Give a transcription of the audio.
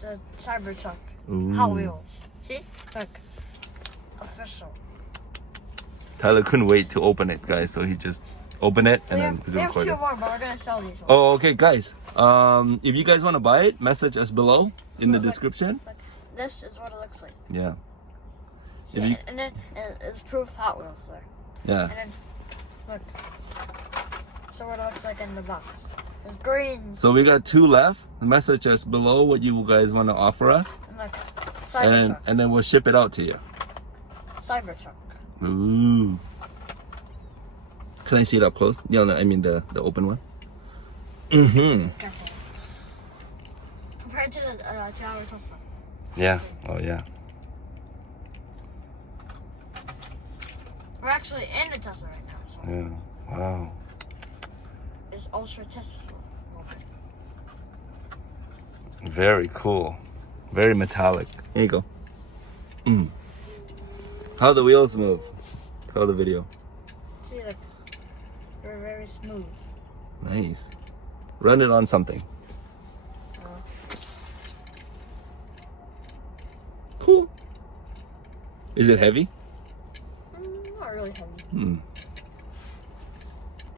the Cybertruck. Ooh. Hot Wheels. See? Look. Official. Tyler couldn't wait to open it, guys, so he just opened it and then We have recorded. 2 more, but we're gonna sell these ones. Oh, okay, guys. If you guys want to buy it, message us below in the description. Look, this is what it looks like. Yeah. See, If you- and then it's proof Hot Wheels there. Yeah. And then, look. So what it looks like in the box. It's green. So we got 2 left. Message us below what you guys want to offer us, And look, and Cybertruck. then we'll ship it out to you. Cybertruck. Ooh. Can I see it up close? Yeah, no, I mean the open one. Mm-hmm. Careful. Compared to the our Tesla. Yeah. Oh yeah. We're actually in the Tesla right now. So Yeah. Wow. it's Ultra Tesla. Very cool. Very metallic. Here you go. How the wheels move. Tell the video. See, look. They're very smooth. Nice. Run it on something. Cool. Is it heavy? Not really heavy. Hmm.